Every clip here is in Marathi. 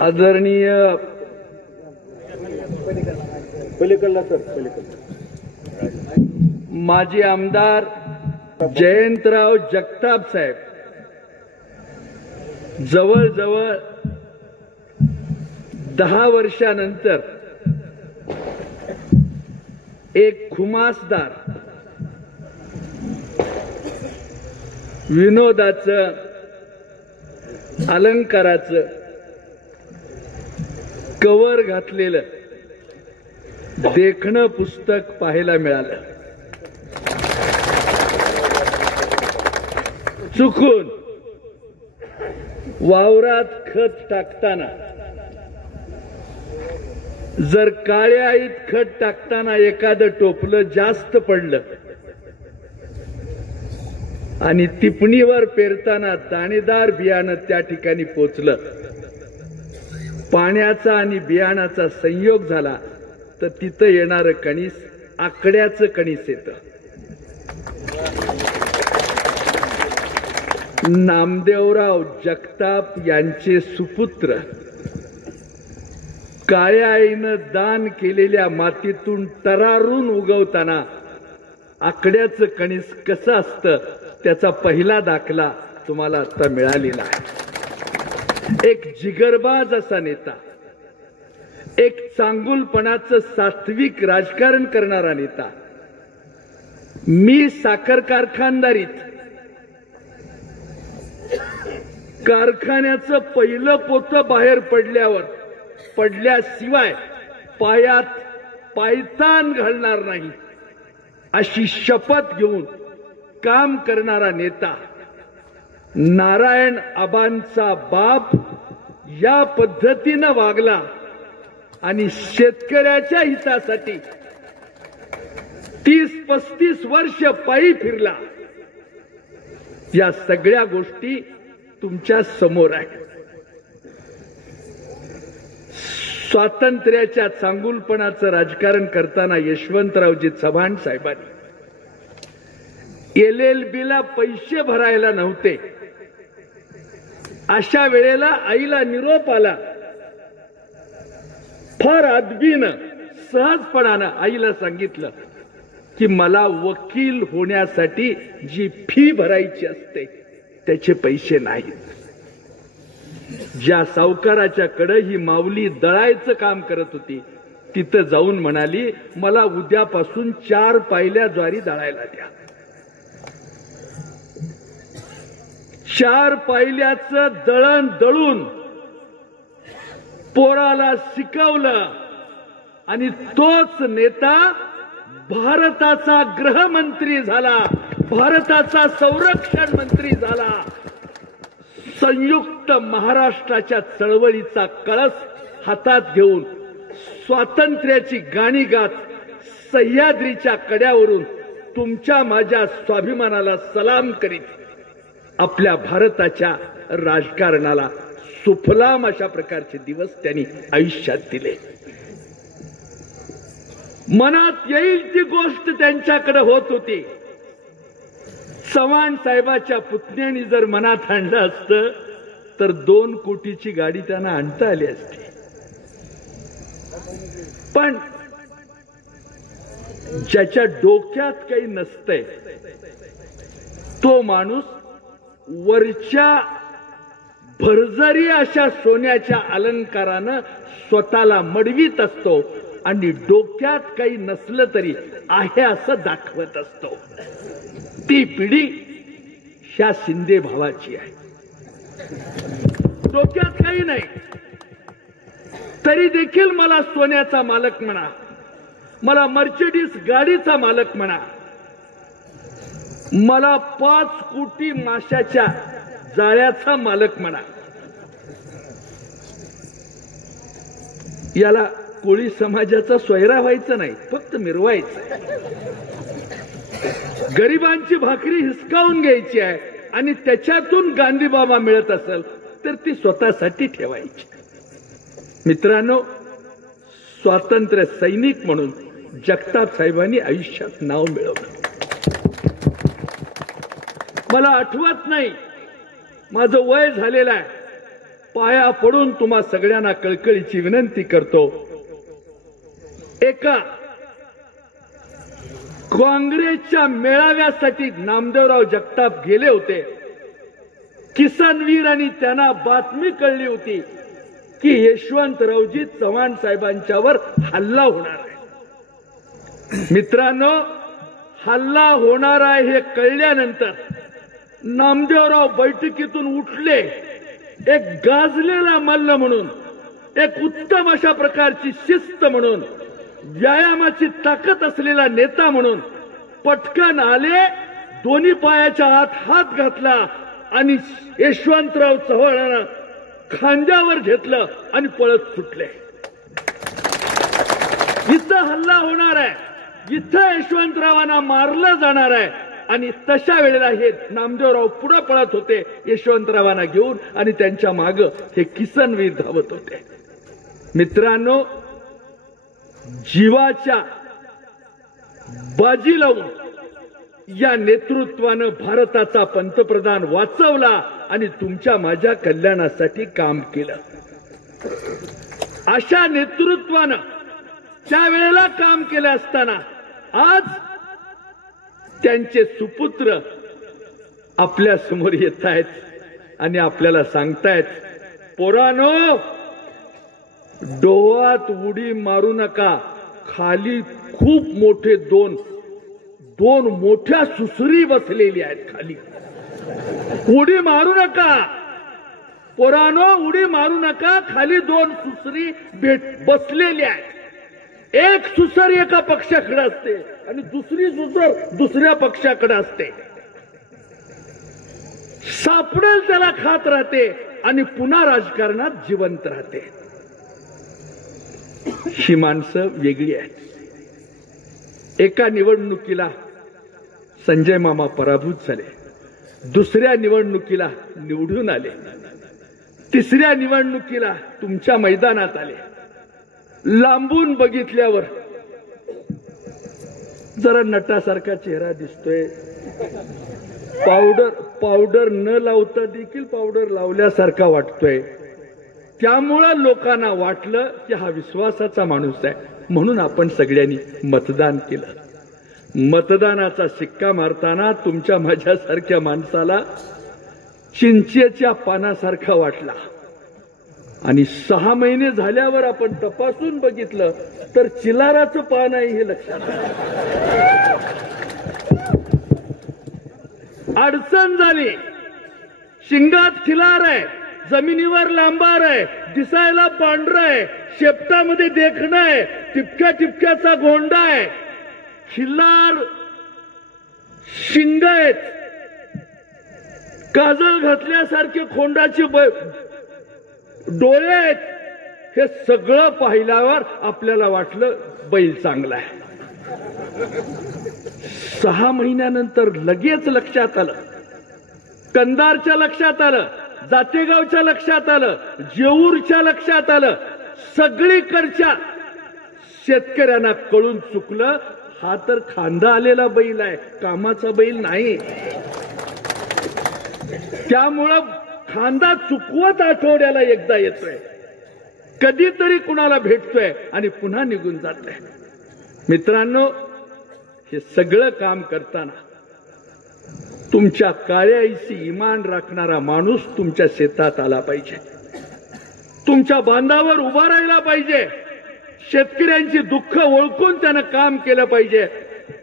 आदरणीय माजी आमदार जयंतराव जगताप साहेब जवळजवळ 10 वर्षानंतर एक खुमासदार विनोदाचं अलंकाराचं कवर घातलेलं देखणं पुस्तक पाहायला मिळालं. चुकून वावरात खत टाकताना जर काळ्या आईत खत टाकताना एखादं टोपलं जास्त पडलं आणि टिपणीवर पेरताना दाणेदार बियाणं त्या ठिकाणी पोचलं, पाण्याचा आणि बियाणाचा संयोग झाला तर तिथं येणारं कणीस आकड्याचं कणीस येतं. नामदेवराव जगताप यांचे सुपुत्र काळ्या आईनं दान केलेल्या मातीतून टरारून उगवताना आकड्याचं कणीस कसं असतं त्याचा पहिला दाखला तुम्हाला आता मिळालेला आहे. एक जिगरबाज असा नेता, एक चांगुलपणाचं सात्विक राजकारण करणारा नेता. मी साखर कारखानदारीत कारखान्याचं पहिलं पोतं बाहेर पडल्याशिवाय पायात पायतान घालणार नाही अशी शपथ घेऊन काम करणारा नेता. नारायण आबांचा बाप या पद्धतीनं वागला आणि शेतकऱ्याच्या हितासाठी 30-35 वर्ष पायी फिरला. या सगळ्या गोष्टी तुमच्या समोर आहेत. स्वातंत्र्याच्या चांगुलपणाचं राजकारण करताना यशवंतरावजी चव्हाण साहेबांनी LLBला पैसे भरायला नव्हते. अशा वेळेला आईला निरोप आला. फार अदबीनं सहजपणानं आईला सांगितलं की मला वकील होण्यासाठी जी फी भरायची असते त्याचे पैसे नाहीत. ज्या सावकाराच्या कडे ही माऊली दळायचं काम करत होती तिथं जाऊन म्हणाली, मला उद्यापासून 4 पायल्या ज्वारी दळायला द्या. 4 पायल्याचं दळण दळून पोराला शिकवलं आणि तोच नेता भारताचा गृहमंत्री झाला, भारताचा संरक्षण मंत्री झाला. संयुक्त महाराष्ट्राच्या चळवळीचा कळस हातात घेऊन स्वातंत्र्याची गाणी गात सह्याद्रीच्या कड्यावरून तुमच्या माझ्या स्वाभिमानाला सलाम करीत आपल्या भारताच्या राजकारणाला सुफलाम अशा प्रकारचे दिवस त्यांनी आयुष्यात दिले. मनात येईल ती गोष्ट त्यांच्याकडे होत होती. चव्हाण साहेबाच्या पुतण्यानी जर मनात आणलं असतं तर 2 कोटीची गाडी त्यांना आणता आली असती. पण ज्याच्या डोक्यात काही नसतंय तो माणूस वरच्या भरजरी अशा सोन्याच्या अलंकारानं स्वतःला मडवीत असतो आणि डोक्यात काही नसलं तरी आहे असं दाखवत असतो. ती पिढी ह्या शिंदे भावाची आहे. डोक्यात काही नाही तरी देखील मला सोन्याचा मालक म्हणा, मला मर्सिडीज गाडीचा मालक म्हणा, मला 5 कोटी माशाच्या जाळ्याचा मालक म्हणा. याला कोळी समाजाचा सोयरा व्हायचं नाही, फक्त मिरवायचं. गरिबांची भाकरी हिसकावून घ्यायची आहे आणि त्याच्यातून गांधीबाबा मिळत असेल तर ती स्वतःसाठी ठेवायची. मित्रांनो, स्वातंत्र्य सैनिक म्हणून जगताप साहेबांनी आयुष्यात नाव मिळवलं. मला आठवत नाही, माझं वय झालेलं आहे. पाया पडून तुम्हा सगळ्यांना कळकळीची विनंती करतो, एका काँग्रेसच्या मेळाव्यासाठी नामदेवराव जगताप गेले होते. किसनवीर आणि त्यांना बातमी कळली होती की यशवंतरावजी चव्हाण साहेबांच्यावर हल्ला होणार आहे. मित्रांनो, हल्ला होणार आहे हे कळल्यानंतर नामदेवराव बैठकीतून उठले. एक गाजलेला मल्ल म्हणून, एक उत्तम अशा प्रकारची शिस्त म्हणून, व्यायामाची ताकद असलेला नेता म्हणून पटकन आले, दोन्ही पायाच्या आत हात घातला आणि यशवंतराव चव्हाणांना खांद्यावर घेतलं आणि पळत सुटले. इथं हल्ला होणार आहे, इथं यशवंतरावांना मारलं जाणार आहे. आणि तशा वेळेला हे नामदेवराव पुढे पळत होते यशवंतरावांना घेऊन आणि त्यांच्या माग हे किसनवीर धावत होते. मित्रांनो, जीवाच्या बाजी लावून या नेतृत्वानं भारताचा पंतप्रधान वाचवला आणि तुमच्या माझ्या कल्याणासाठी काम केलं. अशा नेतृत्वानं त्यावेळेला काम केलं असताना आज त्यांचे सुपुत्र आपल्या समोर येत आहेत आणि आपल्याला सांगतायत, पोरानो, डोहात उडी मारू नका, खाली खूप मोठे दोन मोठ्या सुसरी बसलेली आहेत खाली, उडी मारू नका. पोरानो, उडी मारू नका, खाली 2 सुसरी बसलेली आहेत. एक सुसर एका पक्षाकडे असते आणि दुसरी सुसर दुसऱ्या पक्षाकडे असते. सापडेल त्याला खात राहते आणि पुन्हा राजकारणात जिवंत राहते. ही माणसं वेगळी आहेत. एका निवडणुकीला संजय मामा पराभूत झाले, दुसऱ्या निवडणुकीला निवडून आले, तिसऱ्या निवडणुकीला तुमच्या मैदानात आले. लांबून बघितल्यावर जरा नटासारखा चेहरा दिसतोय. पावडर न लावता देखील पावडर लावल्यासारखा वाटतोय. त्यामुळं लोकांना वाटलं की हा विश्वासाचा माणूस आहे, म्हणून आपण सगळ्यांनी मतदान केलं. मतदानाचा शिक्का मारताना तुमच्या माझ्यासारख्या माणसाला चिंचेच्या पानासारखा वाटला आणि 6 महिने झाल्यावर आपण तपासून बघितलं तर चिलाराचं पान आहे हे लक्षात आलं. अडचण झाली, शिंगात खिलार आहे, जमिनीवर लांबार आहे, दिसायला पांढरं आहे, शेपटामध्ये देखणं आहे, टिपक्या टिपक्याचा गोंडा आहे, खिल्लार शिंग आहेत, काजळ घातल्यासारखे खोंडाचे डोळे आहेत. हे सगळं पाहिल्यावर आपल्याला वाटलं बैल चांगला आहे. 6 महिन्यानंतर लगेच लक्षात आलं, कंधारच्या लक्षात आलं, जातेगावच्या लक्षात आलं, जेऊरच्या लक्षात आलं, सगळीकडच्या शेतकऱ्यांना कळून चुकलं, हा तर खांदा आलेला बैल आहे, कामाचा बैल नाही. त्यामुळं खांदा चुकवत आठवड्याला एकदा येतोय, कधीतरी कुणाला भेटतोय आणि पुन्हा निघून जातोय. मित्रांनो, हे सगळं काम करताना तुमच्या काळ्याईशी इमान राखणारा माणूस तुमच्या शेतात आला पाहिजे, तुमच्या बांधावर उभा राहिला पाहिजे, शेतकऱ्यांची दुःख ओळखून त्यानं काम केलं पाहिजे.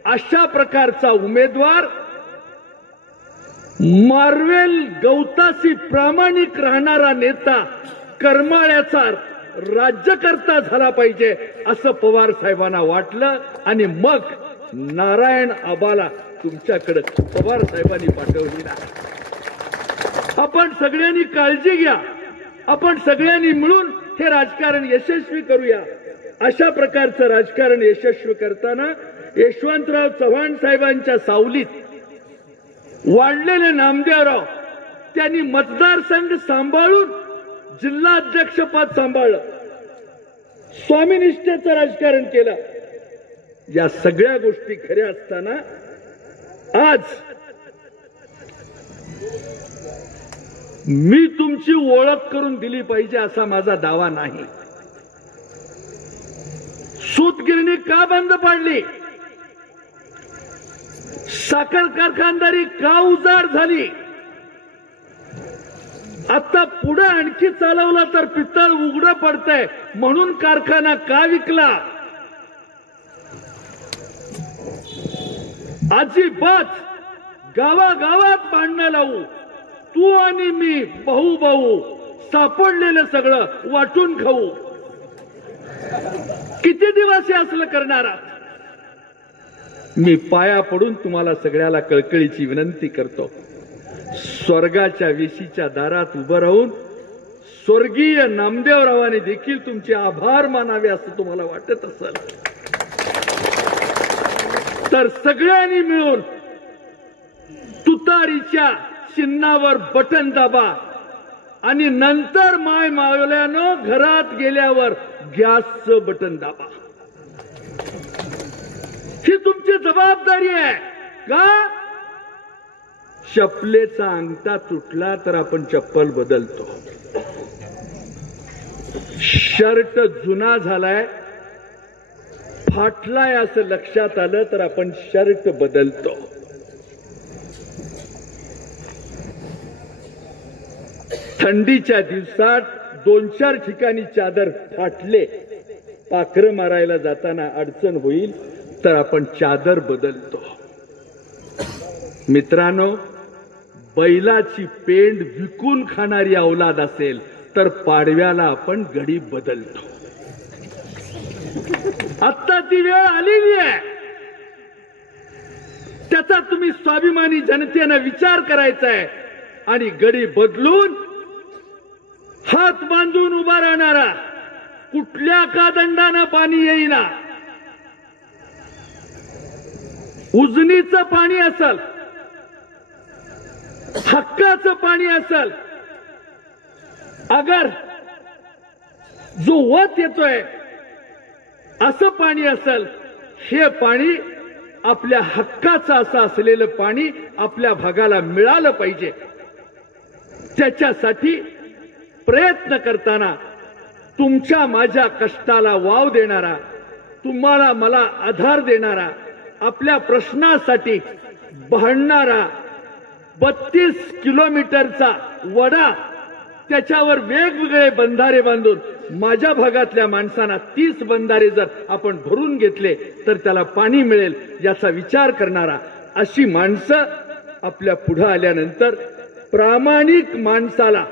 अशा प्रकारचा उमेदवार मार्वेल गवताशी प्रामाणिक राहणारा नेता, करमाळ्याचा राज्यकर्ता झाला पाहिजे असं पवार साहेबांना वाटलं आणि मग नारायण आबाला तुमच्याकडे पवार साहेबांनी पाठवलेला. आपण सगळ्यांनी काळजी घ्या, आपण सगळ्यांनी मिळून हे राजकारण यशस्वी करूया. अशा प्रकारचं राजकारण यशस्वी करताना यशवंतराव चव्हाण साहेबांच्या सावलीत वाढलेले नामदेवराव त्यांनी मतदारसंघ सांभाळून जिल्हाध्यक्षपद सांभाळलं, स्वामीनिष्ठेचं राजकारण केलं. या सगळ्या गोष्टी खऱ्या असताना आज मी तुमची ओळख करून दिली पाहिजे असा माझा दावा नाही. सूतगिरणी का बंद पाडली? साखर कारखानदारी का उजाड झाली? आता पुढे आणखी चालवला तर पितळ उघडं पडतंय म्हणून कारखाना का विकला? अजिबात गावागावात भांडणं लावू. तू आणि मी भाऊ भाऊ सापडलेलं सगळं वाटून खाऊ. किती दिवस हे असलं करणार? मी पाया पडून तुम्हाला सगळ्याला कळकळीची विनंती करतो. स्वर्गाच्या वेशीच्या दारात उभं राहून स्वर्गीय नामदेवरावांनी देखील तुमचे आभार मानावे असं तुम्हाला वाटत असेल तर सगळ्यांनी मिळून तुतारीच्या चिन्हावर बटन दाबा आणि नंतर माय मावल्यानं घरात गेल्यावर गॅसचं बटन दाबा. ही तुमची जबाबदारी आहे. का? चपलेचा अंगठा तुटला तर आपण चप्पल बदलतो. शर्ट जुना झालाय, फाटलाय असं लक्षात आलं तर आपण शर्ट बदलतो. थंडीच्या दिवसात 2-4 ठिकाणी चादर फाटले, पाखरं मारायला जाताना अडचण होईल तर आपण चादर बदलतो. मित्रांनो, बैलाची पेंड विकून खाणारी औलाद असेल तर पाडव्याला आपण गडी बदलतो. आता ती वेळ आलेली आहे. त्याचा तुम्ही स्वाभिमानी जनतेनं विचार करायचा आहे आणि गडी बदलून हात बांधून उभा राहणारा, कुठल्या का दंडानं पाणी येईना, उजनीचं पाणी असल, हक्काचं पाणी असल, अगर जो वत येतोय असं पाणी असल, हे पाणी आपल्या हक्काचं असं असलेलं पाणी आपल्या भागाला मिळालं पाहिजे. त्याच्यासाठी प्रयत्न करताना तुमच्या माझ्या कष्टाला वाव देणारा, तुम्हाला मला आधार देणारा, आपल्या प्रश्नासाठी भांडणारा 32 किलोमीटरचा वडा, त्याच्यावर वेगवेगळे बंधारे बांधून माझ्या भागातल्या माणसांना 30 बंधारे जर आपण भरून घेतले तर त्याला पाणी मिळेल याचा विचार करणारा, अशी माणसं आपल्या पुढे आल्यानंतर प्रामाणिक माणसाला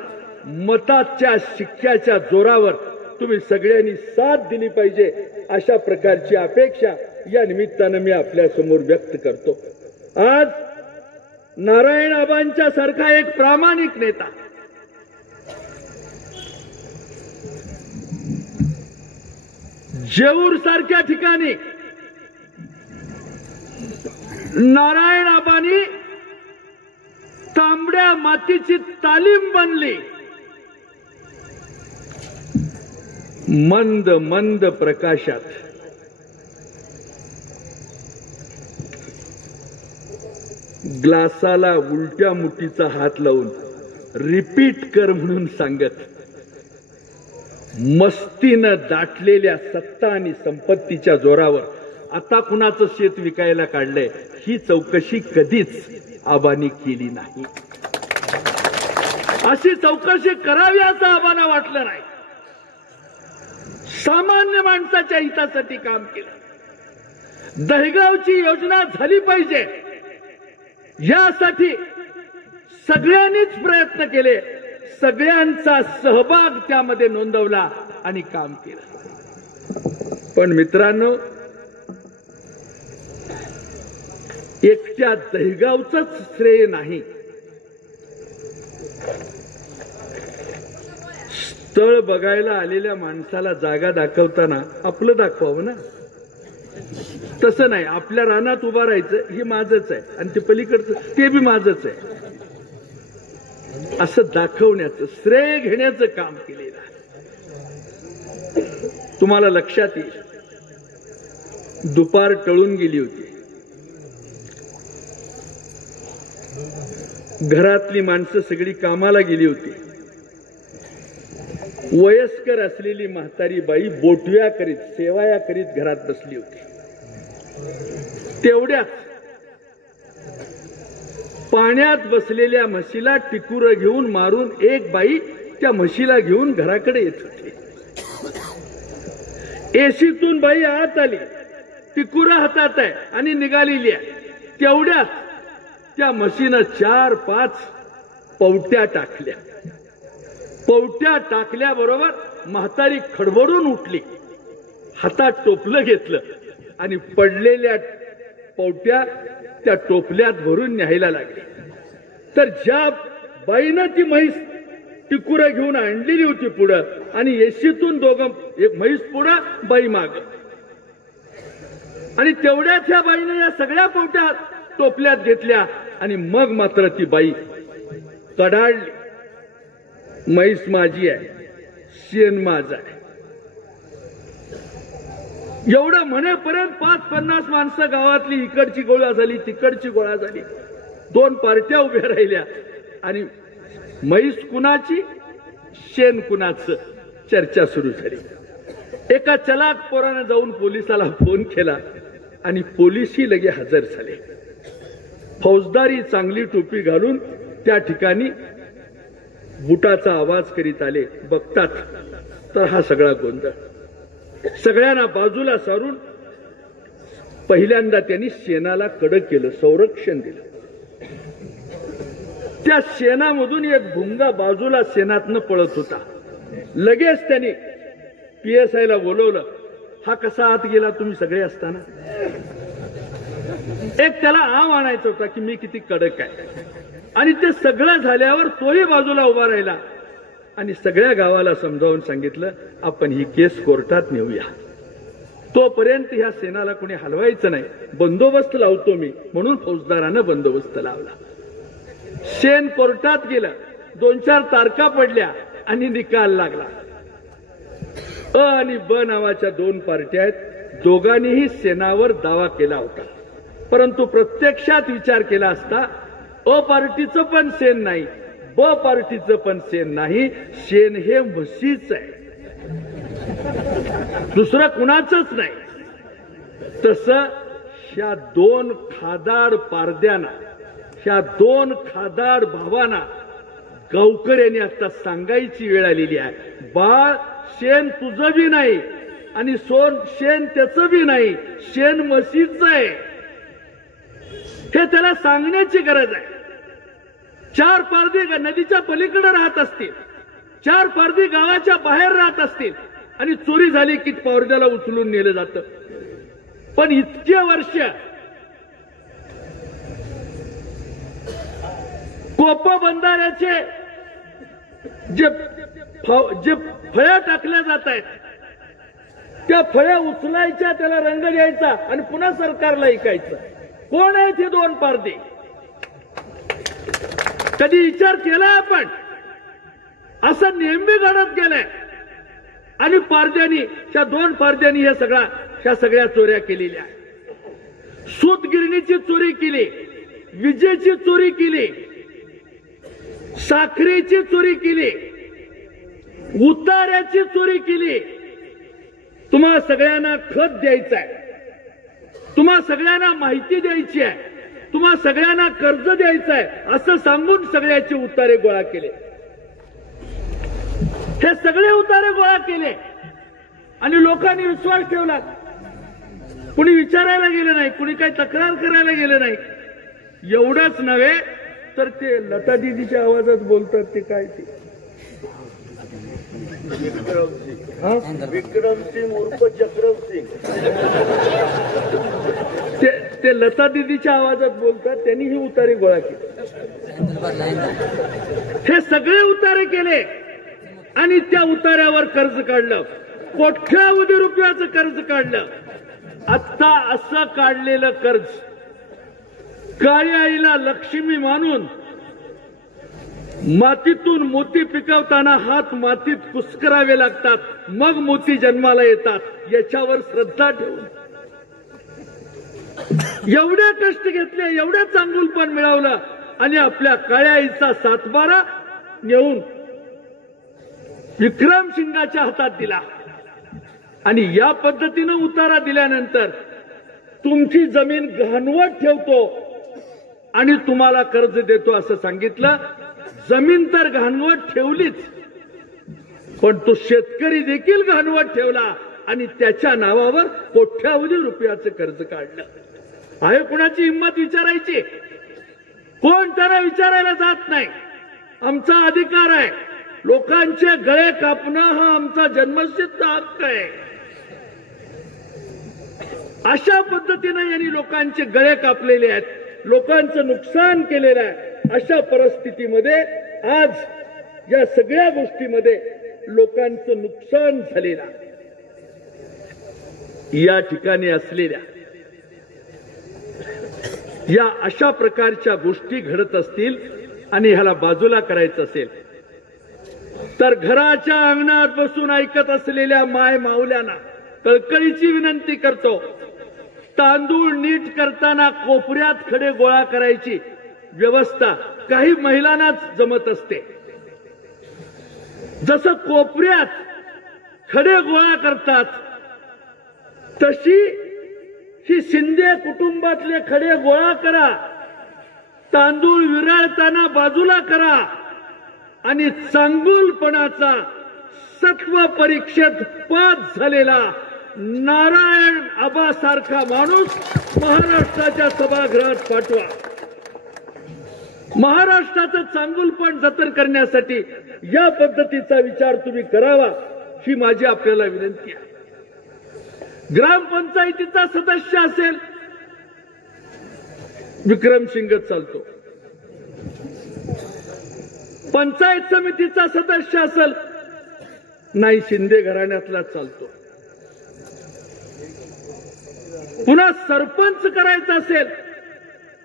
मताच्या शिक्क्याच्या जोरावर तुम्ही सगळ्यांनी साथ दिली पाहिजे, अशा प्रकारची अपेक्षा या निमित्तानं मी आपल्या समोर व्यक्त करतो. आज नारायण आबांच्या सारखा एक प्रामाणिक नेता, जेऊर सारख्या ठिकाणी नारायण आबांनी तांबड्या मातीची तालीम बनली. मंद मंद प्रकाशात ग्लासाला उलट्या मुठीचा हात लावून रिपीट कर म्हणून सांगत, मस्तीनं दाटलेल्या सत्ता आणि संपत्तीच्या जोरावर आता कुणाचं शेत विकायला काढलंय ही चौकशी कधीच आबांनी केली नाही. अशी चौकशी करावी असं आबांना वाटलं नाही. सामान्य माणसाच्या हितासाठी काम केलं. दहेगावची योजना झाली पाहिजे यासाठी सगळ्यांनीच प्रयत्न केले, सगळ्यांचा सहभाग त्यामध्ये नोंदवला आणि काम केलं. पण मित्रांनो, एकट्या दहेगावचंच श्रेय नाही. स्थळ बघायला आलेल्या माणसाला जागा दाखवताना आपलं दाखवावं ना. तसं नाही, आपल्या रानात उभा राहायचं, हे माझंच आहे आणि ते पलीकडचं ते बी माझंच आहे असं दाखवण्याचं, श्रेय घेण्याचं काम केलेलं आहे. तुम्हाला लक्षात येईल, दुपार टळून गेली होती. घरातली माणसं सगळी कामाला गेली होती. वयस्कर असलेली म्हातारी बाई बोटव्या करीत सेवाया करीत घरात बसली होती. तेवढ्यात पाण्यात बसलेल्या म्हशीला टिकुर घेऊन मारून एक बाई त्या म्हशीला घेऊन घराकडे येत होती. एसीतून बाई आत आली, टिकुरा हातात आहे आणि निघालेली आहे. तेवढ्यात त्या म्हशीनं 4-5 पवट्या टाकल्या. पवट्या टाकल्याबरोबर म्हातारी खडबडून उठली, हातात टोपलं घेतलं आणि पडलेल्या पवट्या त्या टोपल्यात भरून न्यायला लागली. तर ज्या बाईनं ती म्हैस टिकुरा घेऊन आणलेली होती पुढं आणि एसीतून दोघं, एक म्हैस पुढं बाई माग, आणि तेवढ्याच ह्या बाईनं या सगळ्या पवट्या टोपल्यात घेतल्या आणि मग मात्र ती बाई कडाळली. म्हैस माझी आहे, शेण माझं आहे. एवढं म्हणेपर्यंत 5-50 माणसं गावातली इकडची गोळा झाली, तिकडची गोळा झाली. 2 पार्ट्या उभ्या राहिल्या आणि म्हैस कुणाची, शेण कुणाचं चर्चा सुरू झाली. एका चलाक पोरानं जाऊन पोलिसाला फोन केला आणि पोलिसही लगे हजर झाले. फौजदारी चांगली टोपी घालून त्या ठिकाणी बुटाचा आवाज करीत आले. बघतात तर हा सगळा गोंधळ. सगळ्यांना बाजूला सारून पहिल्यांदा त्यांनी शेणाला कडक केलं, संरक्षण दिलं. त्या शेणामधून एक भुंगा बाजूला शेणातनं पळत होता. लगेच त्यांनी PSI ला बोलवलं. हा कसा आत गेला तुम्ही सगळे असताना? एक त्याला आव आणायचा होता की मी किती कडक आहे. आणि ते सगळं झाल्यावर तोही बाजूला उभा राहिला आणि सगळ्या गावाला समजावून सांगितलं, आपण ही केस कोर्टात नेऊया. तोपर्यंत ह्या सेनाला कोणी हलवायचं नाही, बंदोबस्त लावतो मी, म्हणून फौजदारानं बंदोबस्त लावला. शेण कोर्टात गेलं. 2-4 तारखा पडल्या आणि निकाल लागला. अ आणि ब नावाच्या 2 पार्ट्या आहेत. दोघांनीही शेणावर दावा केला होता, परंतु प्रत्यक्षात विचार केला असता अ पार्टीचं पण शेण नाही, ब पार्टीचं पण शेण नाही. शेण हे म्हशीच आहे, दुसरं कुणाचंच नाही. तसं ह्या 2 खादाड पारद्यांना, ह्या 2 खादाड भावांना गावकऱ्यांनी आता सांगायची वेळ आलेली आहे. बाळ, शेण तुझं बी नाही आणि शेण त्याचं बी नाही, शेण म्हशीचं आहे. हे त्याला सांगण्याची गरज आहे. 4 पारधी नदीच्या पलीकडे राहत असतील, 4 पारधी गावाच्या बाहेर राहत असतील आणि चोरी झाली की पारध्याला उचलून नेलं जातं. पण इतके वर्ष कोप बंधाऱ्याचे जे फळ्या टाकल्या जात आहेत, त्या फळ्या उचलायच्या, त्याला रंग द्यायचा आणि पुन्हा सरकारला ऐकायचं. कोण आहेत हे 2 पारधी? कधी विचार केलाय आपण? असं नेहमी घडत गेलंय. आणि पारद्यांनी, त्या 2 पारद्यांनी ह्या सगळ्या चोऱ्या केलेल्या. सूतगिरणीची चोरी केली, विजेची चोरी केली, साखरेची चोरी केली, उतार्याची चोरी केली. तुम्हा सगळ्यांना खत द्यायचं आहे, तुम्हा सगळ्यांना माहिती द्यायची आहे, तुम्हा सगळ्यांना कर्ज द्यायचं आहे असं सांगून सगळ्याचे उतारे गोळा केले. हे सगळे उतारे गोळा केले आणि लोकांनी विश्वास ठेवला. कुणी विचारायला गेलं नाही, कुणी काही तक्रार करायला गेलं नाही. एवढंच नव्हे तर ते लता दीदीच्या आवाजात बोलतात ते काय, ते विक्रम सिंग उर्फ चक्रम सिंग, ते लता दीदीच्या आवाजात बोलतात. त्यांनी ही उतारे गोळा केले. हे सगळे उतारे केले आणि त्या उतार्यावर कर्ज काढलं. कोट्यावधी रुपयाचं कर्ज काढलं. आता असं काढलेलं कर्ज काळी आईला लक्ष्मी मानून मातीतून मोती पिकवताना हात मातीत कुस्करावे लागतात, मग मोती जन्माला येतात, याच्यावर श्रद्धा ठेवून एवढे कष्ट घेतले, एवढं चांगुलपण मिळवलं आणि आपल्या काळ्या आईचा सातबारा नेऊन विक्रमसिंगाच्या हातात दिला आणि या पद्धतीनं उतारा दिल्यानंतर तुमची जमीन गहाणवत ठेवतो आणि तुम्हाला कर्ज देतो असं सांगितलं. जमीन तर गहाणवत ठेवलीच, पण तो शेतकरी देखील गहाणवत ठेवला आणि त्याच्या नावावर कोट्यावधी रुपयाचं कर्ज काढलं. आहे कुणाची हिंमत विचारायची? कोण त्याला विचारायला जात नाही. आमचा अधिकार आहे. लोकांचे गळे कापणं हा आमचा जन्मसिद्ध हक्क आहे. अशा पद्धतीने यांनी लोकांचे गळे कापलेले आहेत, लोकांचं नुकसान केलेलं आहे. अशा परिस्थितीमध्ये आज या सगळ्या गोष्टीमध्ये लोकांचं नुकसान झालेलं या ठिकाणी असलेल्या या अशा प्रकारच्या गोष्टी घडत असतील आणि ह्याला बाजूला करायचं असेल तर घराच्या अंगणात बसून ऐकत असलेल्या माय माऊल्यांना कळकळीची विनंती करतो. तांदूळ नीट करताना कोपऱ्यात खडे गोळा करायची व्यवस्था काही महिलांनाच जमत असते. जसं कोपऱ्यात खडे गोळा करतात तशी ही शिंदे कुटुंबातले खडे गोळा करा, तांदूळ विरळताना बाजूला करा आणि चांगुलपणाचा सत्व परीक्षेत पास झालेला नारायण आबासारखा माणूस महाराष्ट्राच्या सभागृहात पाठवा. महाराष्ट्राचं चांगुलपण जतन करण्यासाठी या पद्धतीचा विचार तुम्ही करावा ही माझी आपल्याला विनंती आहे. ग्रामपंचायतीचा सदस्य असेल विक्रमसिंग चालतो, पंचायत समितीचा सदस्य असेल नाही शिंदे घराण्यातला चालतो. पुन्हा सरपंच करायचा असेल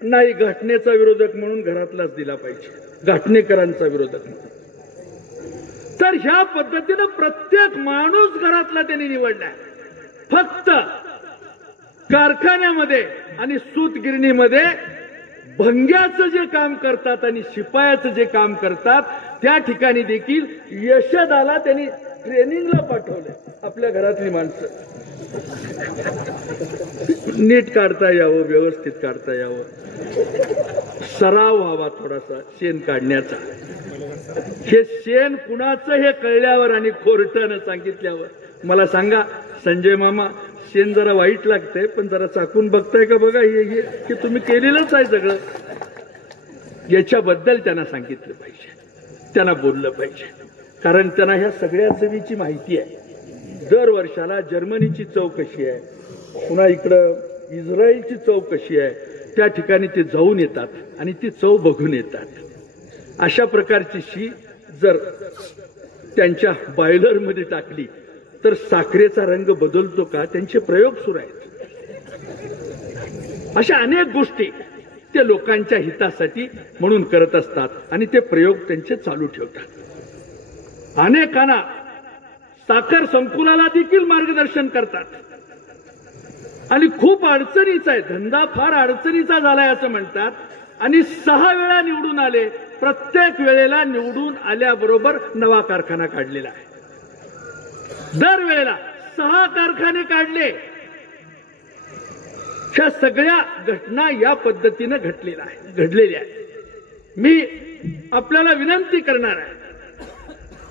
नाही घटनेचा विरोधक म्हणून घरातलाच दिला पाहिजे, घटनेकरांचा विरोधक म्हणून. तर ह्या पद्धतीनं प्रत्येक माणूस घरातला त्यांनी निवडलाय. फक्त कारखान्यामध्ये आणि सूतगिरणीमध्ये भंग्याचं जे काम करतात आणि शिपायाचं जे काम करतात त्या ठिकाणी देखील यशदाला त्यांनी ट्रेनिंगला पाठवलंय. आपल्या घरातली माणसं नीट काढता यावं, व्यवस्थित काढता यावं, सराव व्हावा थोडासा शेण काढण्याचा. हे शेण कुणाचं हे कळल्यावर आणि कोर्टानं सांगितल्यावर मला सांगा संजय मामा, शेण जरा वाईट लागतंय पण जरा चाकून बघताय का बघा, हे तुम्ही केलेलंच आहे सगळं. याच्याबद्दल त्यांना सांगितलं पाहिजे, त्यांना बोललं पाहिजे, कारण त्यांना ह्या सगळ्या चवीची माहिती आहे. दर वर्षाला जर्मनीची चव कशी आहे, पुन्हा इकडं इस्रायलची चव कशी आहे, त्या ठिकाणी ते जाऊन येतात आणि ती चव बघून येतात. अशा प्रकारची शी जर त्यांच्या बॉयलरमध्ये टाकली तर साखरेचा रंग बदलतो का, त्यांचे प्रयोग सुरू आहेत. अशा अनेक गोष्टी ते लोकांच्या हितासाठी म्हणून करत असतात आणि ते प्रयोग त्यांचे चालू ठेवतात. अनेकांना साखर संकुलाला देखील मार्गदर्शन करतात आणि खूप अडचणीचा आहे धंदा, फार अडचणीचा झालाय असं म्हणतात. आणि 6 वेळा निवडून आले, प्रत्येक वेळेला निवडून आल्याबरोबर नवा कारखाना काढलेला आहे. दर वेळेला 6 कारखाने काढले. ह्या सगळ्या घटना या पद्धतीनं घडलेल्या आहेत. मी आपल्याला विनंती करणार आहे,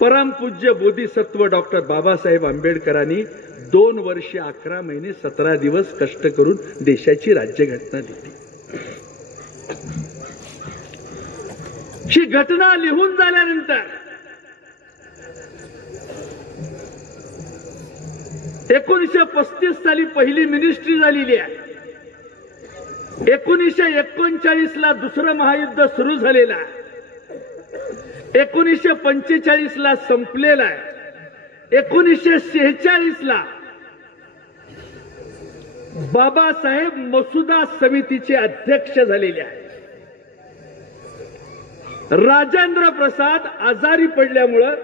परमपूज्य बोधिसत्व डॉक्टर बाबासाहेब आंबेडकरांनी 2 वर्षे 11 महिने 17 दिवस कष्ट करून देशाची राज्यघटना लिहिली. ही घटना लिहून झाल्यानंतर 1935 साली पहिली मिनिस्ट्री झालेली आहे. 1939 ला दुसरं महायुद्ध सुरू झालेलं आहे. 1945 ला संपलेला आहे. 1946 ला बाबासाहेब मसुदा समितीचे अध्यक्ष झालेले आहेत. राजेंद्र प्रसाद आजारी पडल्यामुळं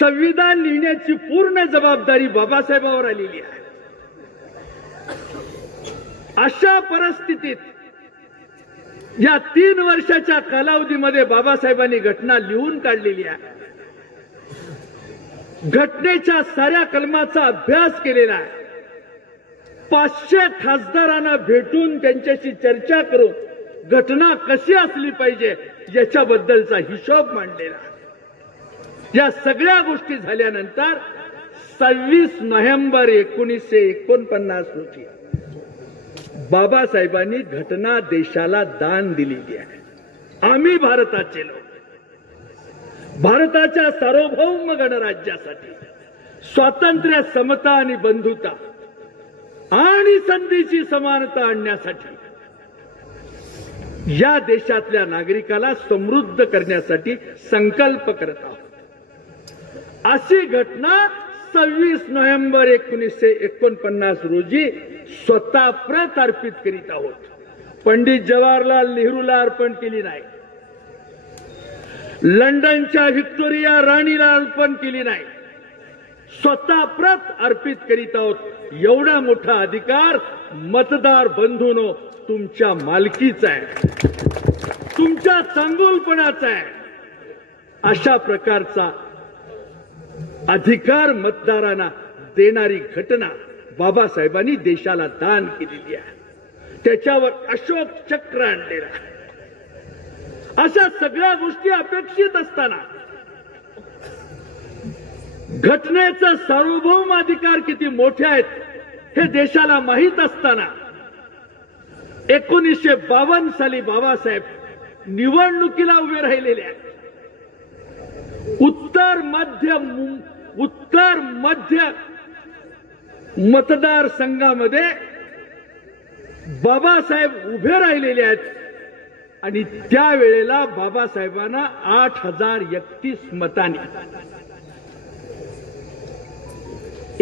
संविधान लिहिण्याची पूर्ण जबाबदारी बाबासाहेबांवर आलेली आहे. अशा परिस्थितीत या 3 वर्षाच्या कालावधीमध्ये बाबासाहेबांनी घटना लिहून काढलेली आहे. घटनेच्या साऱ्या कलमाचा अभ्यास केलेला आहे. 500 खासदारांना भेटून त्यांच्याशी चर्चा करून घटना कशी असली पाहिजे याच्याबद्दलचा हिशोब मांडलेला. या सगळ्या गोष्टी झाल्यानंतर 26 नोव्हेंबर 1949 रोजी बाबासाहेबांनी घटना देशाला दान दिलेली आहे. आम्ही भारताचे लोक भारताच्या सार्वभौम गणराज्यासाठी स्वातंत्र्य, समता आणि बंधुता आणि संधीची समानता आणण्यासाठी या देशातल्या नागरिकाला समृद्ध करण्यासाठी संकल्प करत आहोत. अशी घटना 26 नोव्हेंबर 1949 रोजी स्वतः प्रत अर्पित करीत आहोत. पंडित जवाहरलाल नेहरूला अर्पण केली नाही, लंडनच्या व्हिक्टोरिया राणीला अर्पण केली नाही, स्वतः प्रत अर्पित करीत आहोत. एवढा मोठा अधिकार मतदार बंधूंनो तुमच्या मालकीचा आहे, तुमच्या चांगुलपणाचा आहे. अशा प्रकारचा अधिकार मतदारांना देणारी घटना बाबासाहेबांनी देशाला दान केलेली आहे. त्याच्यावर अशोक चक्र आणलेला आहे. अशा सगळ्या गोष्टी अपेक्षित असताना घटनेचा सार्वभौम अधिकार किती मोठे आहेत हे देशाला माहीत असताना 1952 साली बाबासाहेब निवडणुकीला उभे राहिलेले आहेत. उत्तर मध्य मतदारसंघामध्ये बाबासाहेब उभे राहिलेले आहेत आणि त्यावेळेला बाबासाहेबांना 8031 मतांनी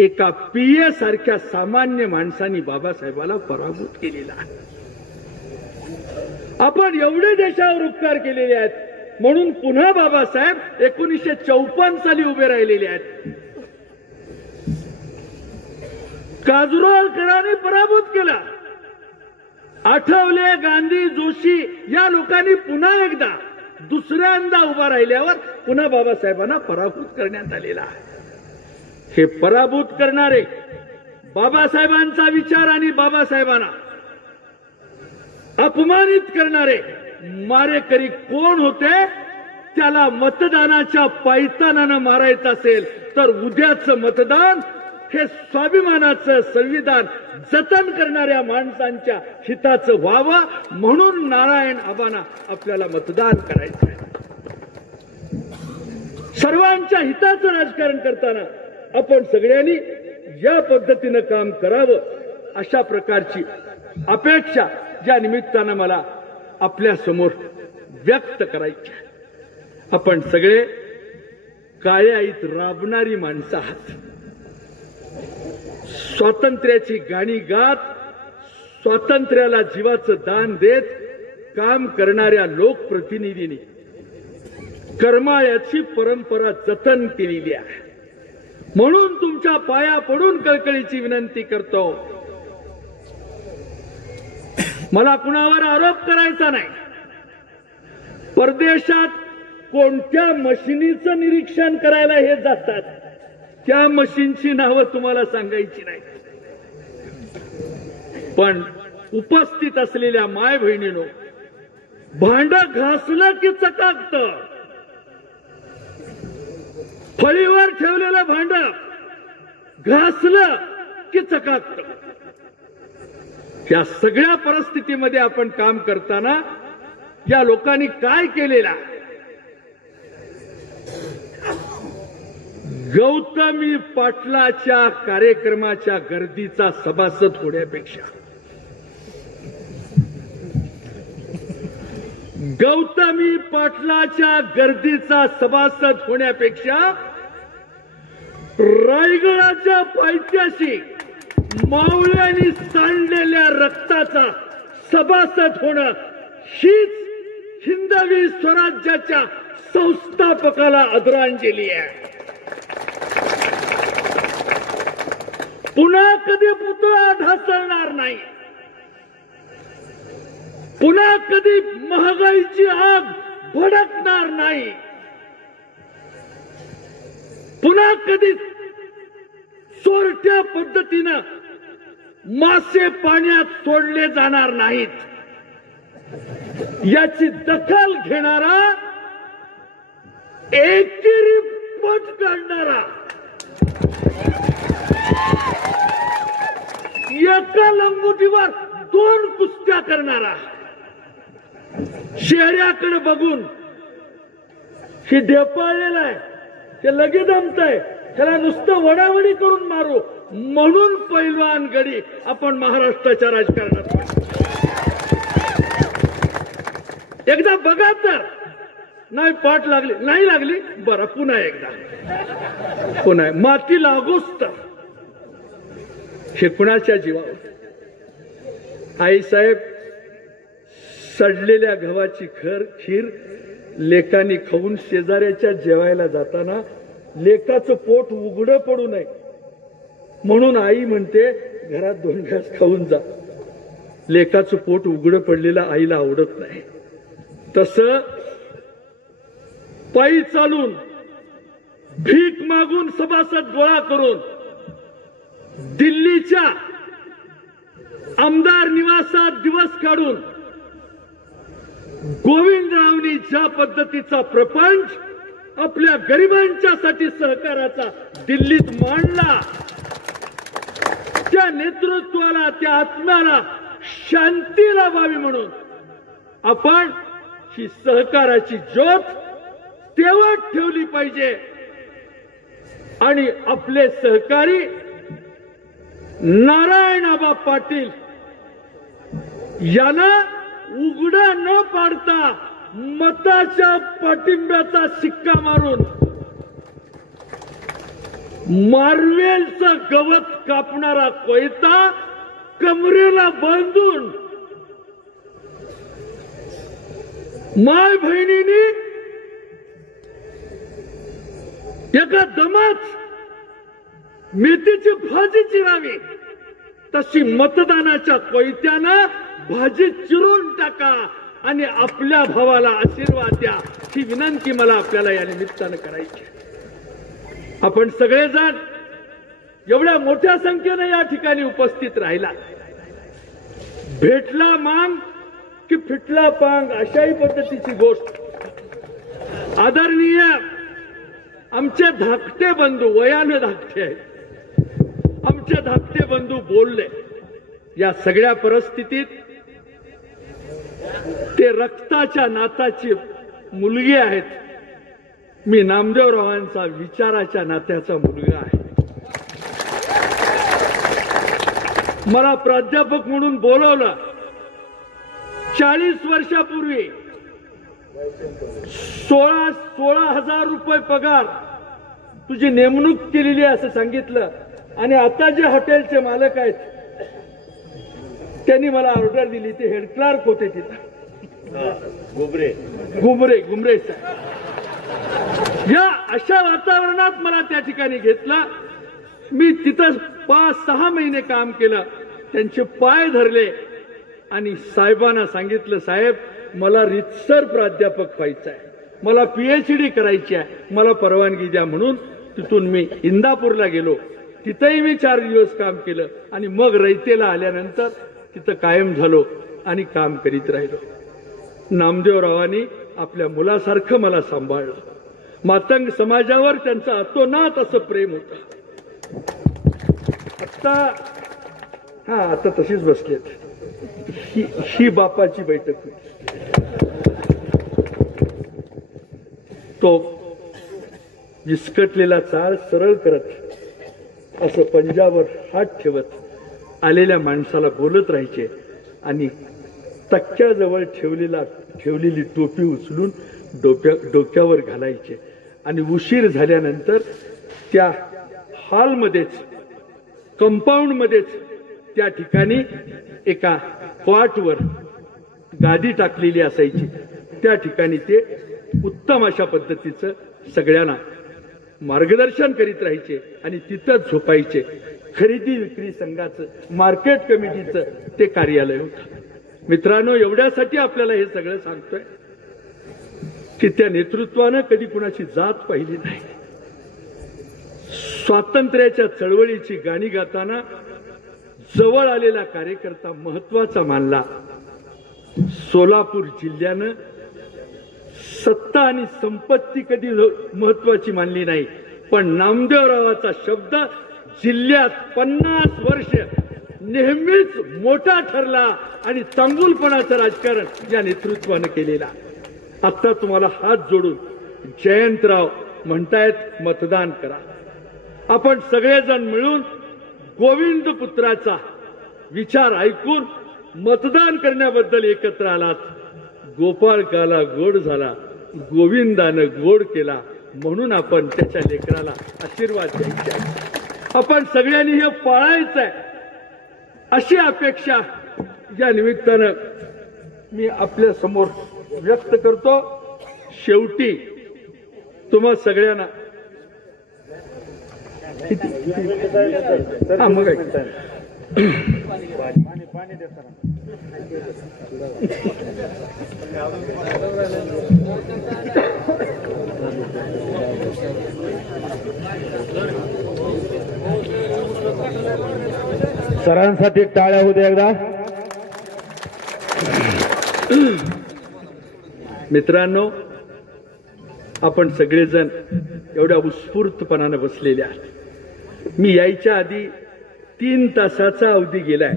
एका पीए सारख्या सामान्य माणसांनी बाबासाहेबाला पराभूत केलेला आहे. आपण एवढे देशावर उपकार केलेले आहेत म्हणून पुन्हा बाबासाहेब 1954 साली उभे राहिलेले आहेत. काजूरकरांनी पराभूत केला. आठवले, गांधी, जोशी या लोकांनी पुन्हा एकदा दुसऱ्यांदा उभा राहिल्यावर पुन्हा बाबासाहेबांना पराभूत करण्यात आलेला आहे. हे पराभूत करणारे बाबासाहेबांचा विचार आणि बाबासाहेबांना अपमानित करणारे मारेकरी कोण होते? त्याला मतदानाच्या पायतानानं मारायचं असेल तर उद्याचं मतदान हे स्वाभिमानाचं संविधान जतन करणाऱ्या माणसांच्या हिताचं व्हावं म्हणून नारायण आबांना आपल्याला मतदान करायचं आहे. सर्वांच्या हिताचं राजकारण करताना आपण सगळ्यांनी या पद्धतीनं काम करावं अशा प्रकारची अपेक्षा ज्या निमित्तानं मला आपल्या समोर व्यक्त करायची आहे. आपण सगळे काळ्याईत राबणारी माणसं आहात. स्वातंत्र्याची गाणी गात, स्वातंत्र्याला जीवाचं दान देत काम करणाऱ्या लोकप्रतिनिधींनी करमाळ्याची परंपरा जतन केलेली आहे. म्हणून तुमच्या पाया पडून कळकळीची विनंती करतो. मला कुणावर आरोप करायचा नाही. परदेशात कोणत्या मशिनीचं निरीक्षण करायला हे जातात त्या मशीनची नावं तुम्हाला सांगायची नाही. पण उपस्थित असलेल्या माय बहिणीनो, भांड घासलं की चकाकतं. फळीवर ठेवलेलं भांड घासलं की चकाकतं. या सगळ्या परिस्थितीमध्ये आपण काम करताना या लोकांनी काय केलेला? गौतमी पाटलाच्या कार्यक्रमाच्या गर्दीचा सभासद होण्यापेक्षा गौतमी पाटलाच्या गर्दीचा सभासद होण्यापेक्षा रायगडाच्या पायथ्याशी मावळ्यांनी सांडलेल्या रक्ताचा सभासद होणं हीच हिंदवी स्वराज्याच्या संस्थापकाला आदरांजली आहे. पुन्हा कधी पुतळा ढासळणार नाही. पुन्हा कधी महागाईची आग भडकणार नाही, पुन्हा कधी चोरट्या पद्धतीनं मासे पाण्यात सोडले जाणार नाहीत, याची दखल घेणारा एकेरी पद काढणारा, एका लंगोटीवर 2 कुस्त्या करणारा, शहराकडे बघून हे ढेपाळलेला आहे, ते लगेच दमतंय, त्याला नुसतं वडावडी करून मारू म्हणून पैलवान गडी आपण महाराष्ट्राच्या राजकारणात. एकदा बघा तर, नाही पाठ लागली, नाही लागली, बरं पुन्हा एकदा, पुन्हा माती लागूच तर. हे कुणाच्या जीवावर? आईसाहेब, सडलेल्या गव्हाची खीर लेकांनी खाऊन शेजाऱ्याच्या जेवायला जाताना लेकाचं पोट उघडं पडू नये म्हणून आई म्हणते घरात 2 घास खाऊन जा. लेकाचं पोट उघडं पडलेलं आईला आवडत नाही. तसं पायी चालून भीक मागून सभासद गोळा करून दिल्लीच्या आमदार निवासात दिवस काढून गोविंदरावनी ज्या पद्धतीचा प्रपंच आपल्या गरिबांच्यासाठी सहकाराचा दिल्लीत मांडला, त्या नेतृत्वाला, त्या आत्म्याला शांती लाभावी म्हणून आपण ही सहकाराची ज्योत तेवत ठेवली पाहिजे. आणि आपले सहकारी नारायणआबा पाटील यांना उघडा न पाडता मताच्या पाठिंब्याचा शिक्का मारून मार्वेलचा गवत कापणारा कोयता कमरेला बांधून माय बहिणींनी एका दमात मेथीची भाजी चिरावी, तशी मतदानाच्या कोयत्यानं भाजी चिरून टाका आणि आपल्या भावाला आशीर्वाद द्या, ही विनंती मला आपल्याला या निमित्तानं करायची. आपण सगळेजण एवढ्या मोठ्या संख्येने या ठिकाणी उपस्थित राहिला. भेटला मांग की फिटला पांग अशाही पद्धतीची गोष्ट. आदरणीय आमचे धाकटे बंधू, वयाने धाकटे आहेत, आमचे धाकटे बंधू बोलले. या सगळ्या परिस्थितीत ते रक्ताच्या नाताची मुलगी आहेत. मी नामदेवरावांचा विचाराच्या नात्याचा मुलगा आहे. मला प्राध्यापक म्हणून बोलवलं 40 वर्षापूर्वी. 16,000 रुपये पगार तुझी नेमणूक केलेली असं सांगितलं. आणि आता जे हॉटेलचे मालक आहेत त्यांनी मला ऑर्डर दिली, ते हेड क्लार्क होते तिथं, गुमरे साहेब. या अशा वातावरणात मला त्या ठिकाणी घेतला. मी तिथं 5-6 महिने काम केलं, त्यांचे पाय धरले आणि साहेबांना सांगितलं, साहेब मला रितसर प्राध्यापक व्हायचं आहे, मला PhD करायची आहे, मला परवानगी द्या. म्हणून तिथून मी इंदापूरला गेलो. तिथंही मी 4 दिवस काम केलं आणि मग रयतेला आल्यानंतर तिथं कायम झालो आणि काम करीत राहिलो. नामदेवरावांनी आपल्या मुलासारखं मला सांभाळलं. मातंग समाजावर त्यांचं अतोनात असं प्रेम होतं. आता तशीच बसलेत. ही बापाची बैठक होती. तो विस्कटलेला चाळ सरळ करत असं पंजावर हात ठेवत आलेल्या माणसाला बोलत राहायचे आणि तक्क्याजवळ ठेवलेली टोपी उचलून डोक्यावर घालायचे. आणि उशीर झाल्यानंतर त्या हॉलमध्येच, कंपाऊंडमध्येच त्या ठिकाणी एका कॉटवर गादी टाकलेली असायची. त्या ठिकाणी ते उत्तम अशा पद्धतीचं सगळ्यांना मार्गदर्शन करीत राहायचे आणि तिथंच झोपायचे. खरेदी विक्री संघाचं, मार्केट कमिटीचं ते कार्यालय होतं. मित्रांनो, एवढ्यासाठी आपल्याला हे सगळं सांगतोय की त्या नेतृत्वानं कधी कुणाची जात पाहिली नाही. स्वातंत्र्याच्या चळवळीची गाणी गाताना जवळ आलेला कार्यकर्ता महत्वाचा मानला. सोलापूर जिल्ह्यानं सत्ता आणि संपत्ती कधी महत्वाची मानली नाही, पण नामदेवरावाचा शब्द जिल्ह्यात 50 वर्ष नेहमीच मोठा ठरला आणि चांगुलपणाचं राजकारण या नेतृत्वानं केलेला. आता तुम्हाला हात जोडून जयंतराव म्हणतायत मतदान करा. आपण सगळेजण मिळून गोविंद पुत्राचा विचार ऐकून मतदान करण्याबद्दल एकत्र आलात. गोपाळ काला गोड झाला, गोविंदानं गोड केला, म्हणून आपण त्याच्या लेकराला आशीर्वाद द्यायचे आहे. आपण सगळ्यांनी हे पाळायचं आहे अशी अपेक्षा या निमित्तानं मी आपल्या समोर व्यक्त करतो. शेवटी तुम्हा सगळ्यांना मग सरांसाठी टाळ्या होऊ द्या एकदा. मित्रांनो, आपण सगळेजण एवढ्या उत्स्फूर्तपणानं बसलेले आहात. मी यायच्या आधी 3 तासाचा अवधी गेलाय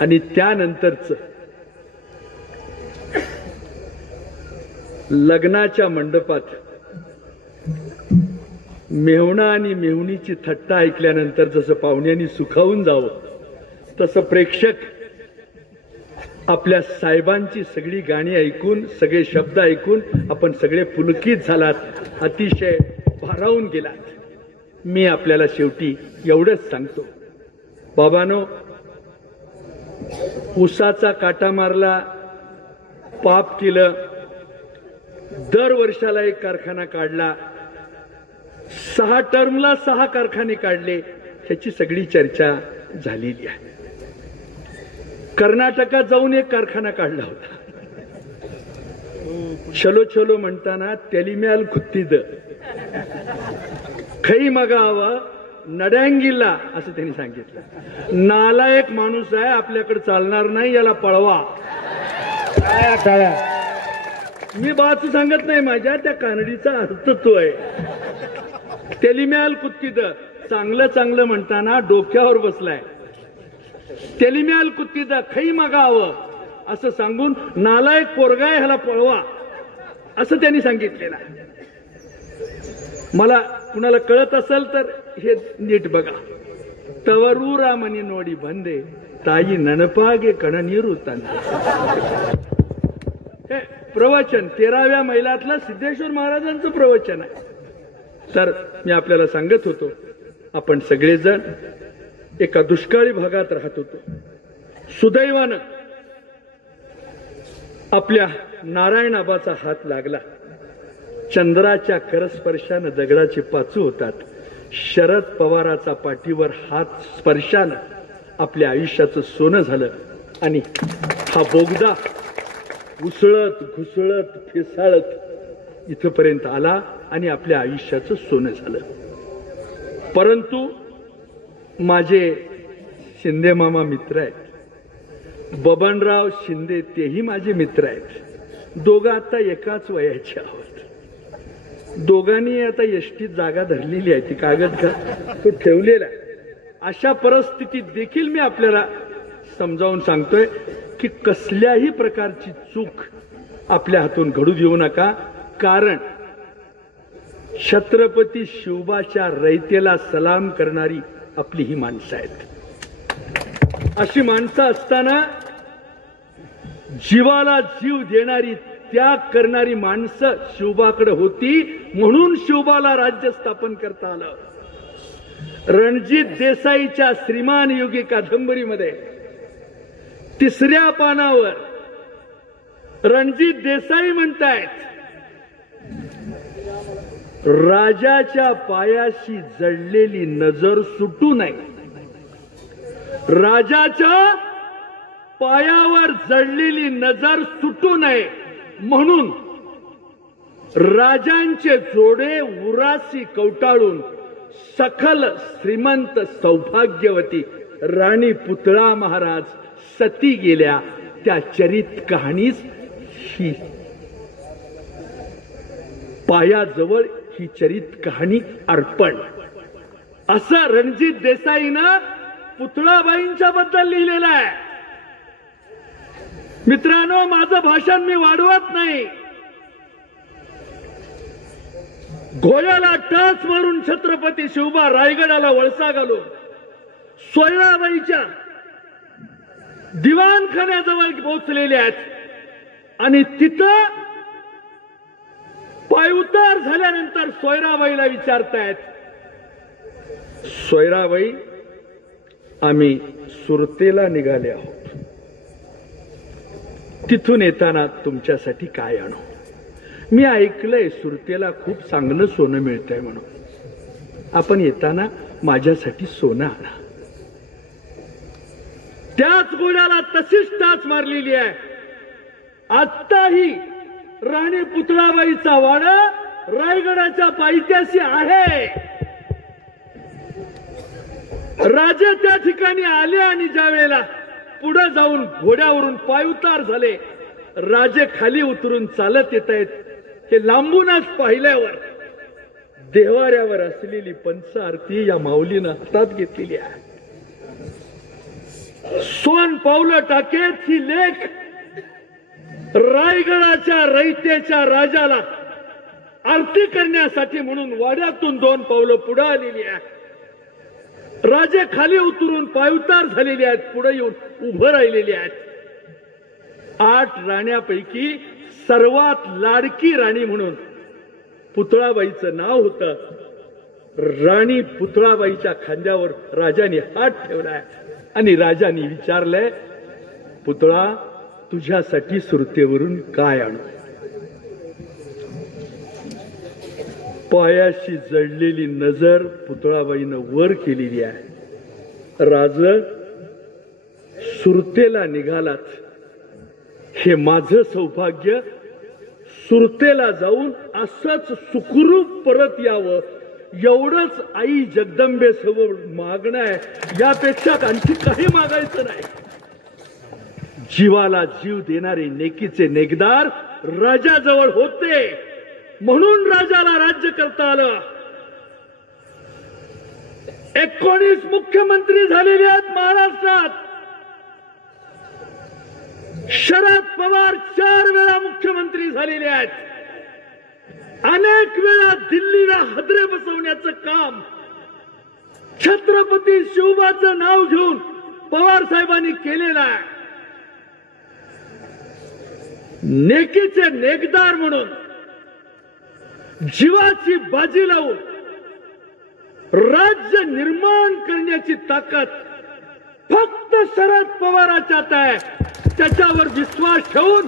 आणि त्यानंतरच लग्नाच्या मंडपात मेहुणा आणि मेहुणीची थट्टा ऐकल्यानंतर जसं पाहुण्यांनी सुखावून जावं, तसं प्रेक्षक आपल्या साहेबांची सगळी गाणी ऐकून, सगळे शब्द ऐकून आपण सगळे पुलकित झालात, अतिशय भारावून गेलात. मी आपल्याला शेवटी एवढंच सांगतो, बाबांनो, उसाचा काटा मारला, पाप केलं, दर वर्षाला एक कारखाना काढला, 6 टर्मला 6 कारखाने काढले, ह्याची सगळी चर्चा झालेली आहे. कर्नाटकात जाऊन एक कारखाना काढला होता. छलो छलो म्हणताना तेलिम्याल कुत्तीद खई मगाव नड्यांगिला असं त्यांनी सांगितलं. नालायक माणूस आहे, आपल्याकडे चालणार नाही, याला पळवा. मी बात सांगत नाही, माझ्या त्या कानडीचा अर्थ तो आहे. तेलिम्याल कुत्तीद, चांगलं चांगलं म्हणताना डोक्यावर बसलाय. तेलिम्याल कुत्तीद खई मागावं असं सांगून नालायक पोरगा ह्याला पळवा असं त्यांनी सांगितलेलं. मला कुणाला कळत असेल तर हे नीट बघा. तवरूरा मनी नोडी बंदे ताई ननपागे कण नीरू तंदे. हे प्रवचन 13व्या मैलातलं सिद्धेश्वर महाराजांचं प्रवचन आहे. तर मी आपल्याला सांगत होतो, आपण सगळेजण एका दुष्काळी भागात राहत होतो. सुदैवानं आपल्या नारायण आबाचा हात लागला. चंद्राच्या करस्पर्शानं दगडाचे पाचू होतात. शरद पवाराचा पाठीवर हात स्पर्शानं आपल्या आयुष्याचं सोनं झालं आणि हा बोगदा उसळत घुसळत फेसाळत इथपर्यंत आला आणि आपल्या आयुष्याचं सोनं झालं. परंतु माझे शिंदे मामा मित्र आहेत, बबनराव शिंदे तेही माझे मित्र आहेत. दोघं आता एकाच वयाचे आहोत. दोघांनी आता एसटीत जागा धरलेली आहे, ती कागद का तो ठेवलेला आहे. अशा परिस्थितीत देखील मी आपल्याला समजावून सांगतोय की कसल्याही प्रकारची चूक आपल्या हातून घडू देऊ नका. कारण छत्रपती शिवबाच्या रयतेला सलाम करणारी आपली ही माणसं आहेत. अशी माणसं असताना जीवाला जीव देणारी, त्याग करणारी माणसं शिवबाकडे होती, म्हणून शिवबाला राज्य स्थापन करता आलं. रणजित देसाईच्या श्रीमान योगी कादंबरीमध्ये 3ऱ्या पानावर रणजित देसाई म्हणतायत, राजाच्या पायाशी जडलेली नजर सुटू नये. राजाच्या पायावर जडलेली नजर सुटू नये म्हणून राजांचे जोडे उरासी कवटाळून सखल श्रीमंत सौभाग्यवती राणी पुतळा महाराज सती गेल्या त्या चरित कहाणीस ही पायाजवळ ही चरित कहाणी अर्पण असं रणजित देसाईनं पुतळाबाईंच्या बद्दल लिहिलेलं आहे. मित्रांनो, माझं भाषण मी वाढवत नाही. घोड्याला टाच मारून छत्रपती शिवबा रायगडाला वळसा घालून सोयराबाईच्या दिवाणखान्याजवळ पोहोचलेले आहेत आणि तिथं पायउतार झाल्यानंतर सोयराबाईला विचारतायत, सोयराबाई, आम्ही सुरतेला निघाले आहोत, तिथून येताना तुमच्यासाठी काय आणू? मी ऐकलंय सुरतेला खूप चांगलं सोनं मिळतंय म्हणून, आपण येताना माझ्यासाठी सोनं आणा. त्याच घोड्याला तशीच टाच मारलेली आहे. आत्ताही राणी पुतळाबाईचा वाडा रायगडाच्या पायथ्याशी आहे. राजे त्या ठिकाणी आले आणि ज्या वेळेला पुढे जाऊन घोड्यावरून पायउतार झाले, राजे खाली उतरून चालत येत आहेत. हे लांबूनच पाहिल्यावर देवाऱ्यावर असलेली पंचारती या माऊलीनं हातात घेतलेली आहे. सोन पावलं टाकेत ही लेख रायगडाच्या रयतेच्या राजाला आरती करण्यासाठी म्हणून वाड्यातून 2 पावलं पुढे आलेली आहे. राजे खाली उतरून पायउतार झालेले आहेत, पुढे येऊन उभं राहिलेले आहेत. 8 राण्यांपैकी सर्वात लाडकी राणी म्हणून पुतळाबाईचं नाव होतं. राणी पुतळाबाईच्या खांद्यावर राजाने हात ठेवलाय आणि राजाने विचारलंय, पुतळा, तुझ्यासाठी सुरतेवरून काय आणू? पायाशी जडलेली नजर पुतळाबाईनं वर केलेली आहे. राज, सुरतेला निघालात, हे माझं सौभाग्य. सुरतेला जाऊन असंच सुखरूप परत यावं एवढंच आई जगदंबेसमोर मागणं आहे. यापेक्षा आणखी काही मागायचं नाही. जीवाला जीव देणारे नेकीचे नेकदार राजाजवळ होते म्हणून राजाला राज्य करता आलं. 19 मुख्यमंत्री झालेले आहेत महाराष्ट्रात. शरद पवार 4 वेळा मुख्यमंत्री झालेले आहेत. अनेक वेळा दिल्लीला हादरे बसवण्याचं काम छत्रपती शिवबाचं नाव घेऊन पवार साहेबांनी केलेलं आहे. नेकीचे नेकदार म्हणून जीवाची बाजी लावून राज्य निर्माण करण्याची ताकद फक्त शरद पवाराच्यात आहे. त्याच्यावर विश्वास ठेवून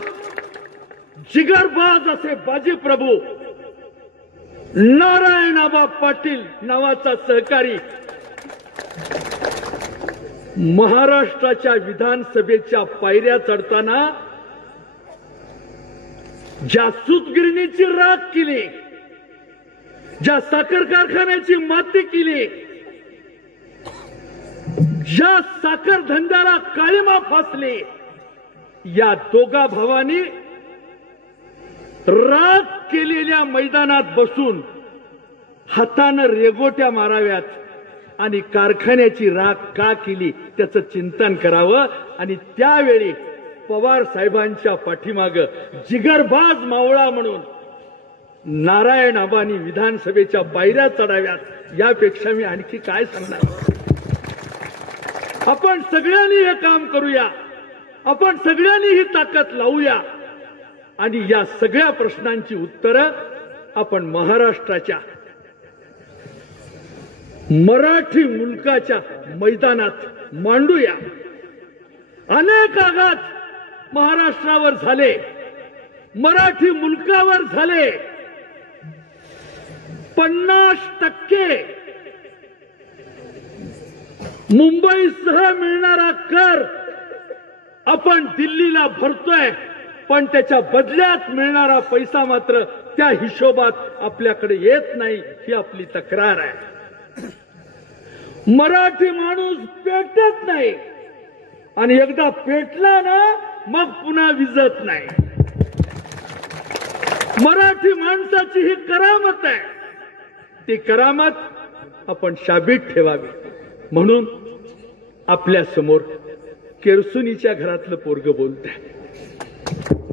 जिगरबाज असे बाजी प्रभू नारायणआबा पाटील नावाचा सहकारी महाराष्ट्राच्या विधानसभेच्या पायऱ्या चढताना ज्या सूतगिरणीची राख केली, ज्या साखर कारखान्याची माती केली, ज्या साखर धंद्याला काळिमा फासली, या दोघा भावांनी राख केलेल्या मैदानात बसून हातानं रेगोट्या माराव्यात आणि कारखान्याची राख का केली त्याचं चिंतन करावं. आणि त्यावेळी पवार साहेबांच्या पाठीमाग जिगरबाज मावळा म्हणून नारायणआबांनी विधानसभेच्या पायऱ्या चढाव्यात. यापेक्षा मी आणखी काय सांगणार? आपण सगळ्यांनी हे काम करूया. आपण सगळ्यांनी ही ताकद लावूया आणि या सगळ्या प्रश्नांची उत्तरं आपण महाराष्ट्राच्या मराठी मुलकाच्या मैदानात मांडूया. अनेक आघात महाराष्ट्रावर झाले, मराठी मुलकावर झाले. 50% मुंबईसह मिळणारा कर आपण दिल्लीला भरतोय, पण त्याच्या बदल्यात मिळणारा पैसा मात्र त्या हिशोबात आपल्याकडे येत नाही, ही आपली तक्रार आहे. मराठी माणूस पेटत नाही आणि एकदा पेटला ना मग पुन्हा विजत नाही. मराठी माणसाची ही करामत आहे. ती करामत आपण शाबीत ठेवावी. म्हणून आपल्या समोर केरसुनीच्या घरातलं पोरग बोलतंय.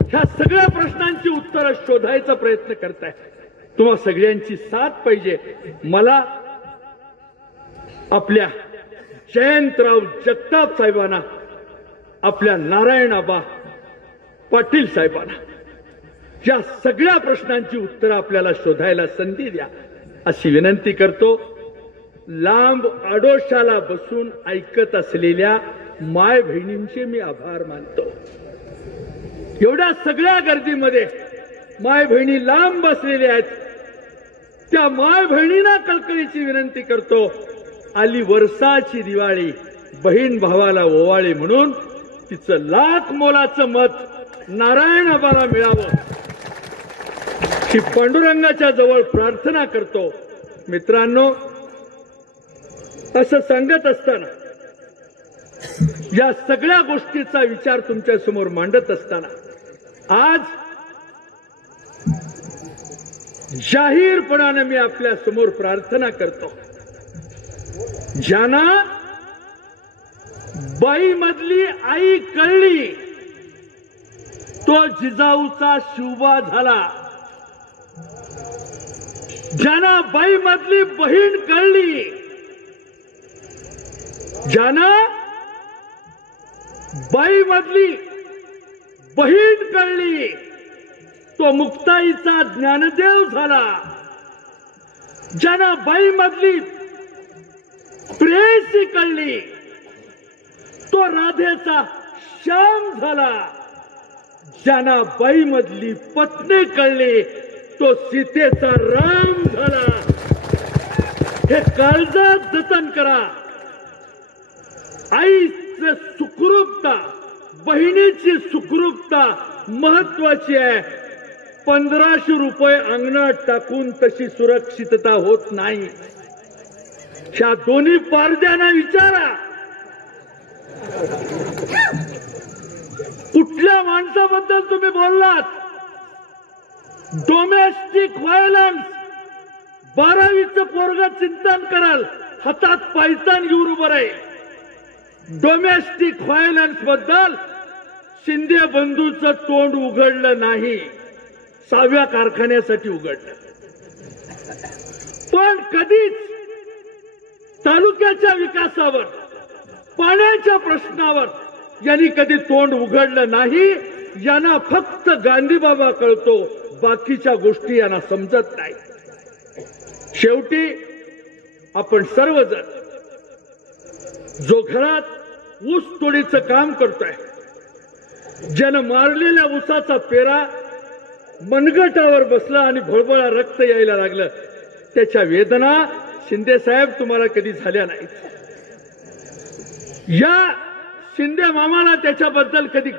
ह्या सगळ्या प्रश्नांची उत्तरं शोधायचा प्रयत्न करताय. तुम्हा सगळ्यांची साथ पाहिजे. मला आपल्या जयंतराव जगताप साहेबांना, आपल्या नारायणाबा पाटील साहेबांना या सगळ्या प्रश्नांची उत्तरं आपल्याला शोधायला संधी द्या अशी विनंती करतो. लांब आडोशाला बसून ऐकत असलेल्या माय बहिणींचे मी आभार मानतो. एवढ्या सगळ्या गर्दीमध्ये माय बहिणी लांब बसलेल्या आहेत. त्या माय बहिणींना कळकळीची विनंती करतो, आली वर्षाची दिवाळी, बहीण भावाला ओवाळी म्हणून तिचं लाख मोलाचं मत नारायणाबाला मिळावं ही पांडुरंगाच्या जवळ प्रार्थना करतो. मित्रांनो, असं सांगत असताना, या सगळ्या गोष्टीचा विचार तुमच्या समोर मांडत असताना आज जाहीरपणाने मी आपल्या समोर प्रार्थना करतो, ज्यांना बाई मधली आई कळली तो जिजाऊचा शिवबा झाला. ज्यांना बाई मधली बहीण कळली, ज्यांना बाई मधली बहीण कळली तो मुक्ताईचा ज्ञानदेव झाला. ज्यांना बाई मधली प्रेयसी कळली तो राधेचा श्याम झाला. ज्यांना बाई मधली पत्नी कळली तो सीतेचा राम झाला. हे काळजात जतन करा. आईचं सुखरूपता, बहिणीची सुखरूपता महत्वाची आहे. 1500 रुपये अंगणात टाकून तशी सुरक्षितता होत नाही. ह्या दोन्ही पारद्यांना विचारा, कुठल्या माणसाबद्दल तुम्ही बोललात? डोमेस्टिक व्हायलन्स, 12वीचं पोरग चिंतन कराल, हातात पायतान घेऊन उभं राहील. डोमेस्टिक व्हायलन्स बद्दल शिंदे बंधूचं तोंड उघडलं नाही, 6व्या कारखान्यासाठी उघडलं. पण कधीच तालुक्याच्या विकासावर, पाण्याच्या प्रश्नावर यांनी कधी तोंड उघडलं नाही. यांना फक्त गांधीबाबा कळतो, बाकीच्या गोष्टी यांना समजत नाही. शेवटी आपण सर्वजण जो घरात ऊस तोडीचं काम करतोय, ज्यानं मारलेल्या ऊसाचा पेरा मनगटावर बसला आणि भळभळा रक्त यायला लागलं, त्याच्या वेदना शिंदे साहेब तुम्हाला कधी झाल्या नाहीत. या शिंदे मामाला त्याच्याबद्दल कधी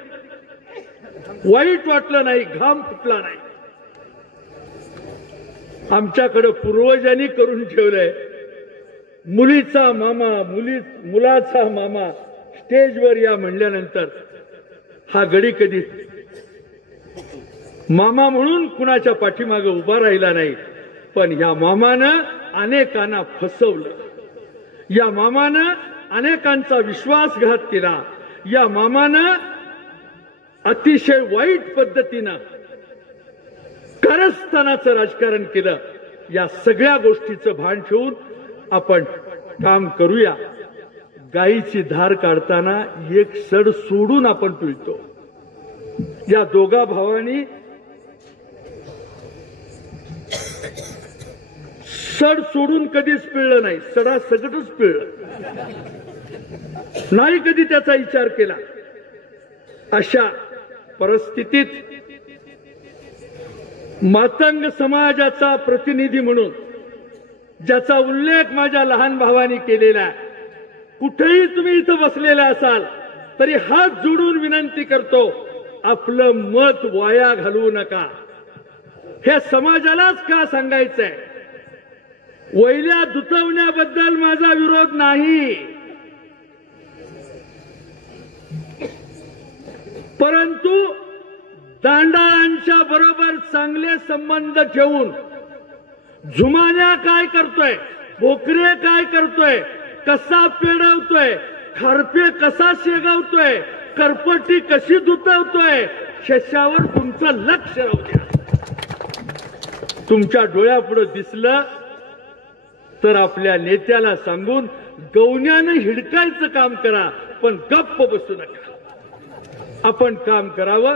वाईट वाटलं नाही, घाम फुटला नाही. आमच्याकडे पूर्वजांनी करून ठेवलंय, मुलीचा मामा, मुलाचा मामा स्टेजवर या म्हणल्यानंतर हा गडी कधी मामा म्हणून कुणाच्या पाठीमागे उभा राहिला नाही. पण या मामानं अनेकांना फसवलं, या मामानं अनेकांचा विश्वासघात केला, या मामानं अतिशय वाईट पद्धतीनं कारस्थानाचं राजकारण केलं. या सगळ्या गोष्टीचं भान ठेवून आपण काम करूया. गायीची धार काढताना एक सड सोडून आपण पिळतो. या दोघा भावांनी सड सोडून कधीच पिळलं नाही, सडा सगळंच पिळलं नाही, कधी त्याचा विचार केला. अशा परिस्थितीत मातंग समाजाचा प्रतिनिधी म्हणून, ज्याचा उल्लेख माझ्या लहान भावानी केलेला आहे, कुठेही तुम्ही इथं बसलेला असाल तरी हात जोडून विनंती करतो, आपलं मत वाया घालवू नका. हे समाजालाच का सांगायचंय. वैल्या दुतवण्याबद्दल माझा विरोध नाही, परंतु दांडाळांच्या बरोबर चांगले संबंध ठेवून झुमान्या काय करतोय, भोकरे काय करतोय, कसा पेडवतोय, खारपे कसा शेगावतोय, करपटी कशी दुतवतोय, शस्यावर तुमचं लक्ष राहू द्या. तुमच्या डोळ्यापुढे दिसलं तर आपल्या नेत्याला सांगून गवण्यानं हिडकायचं काम करा, पण गप्प बसू नका. आपण काम करावं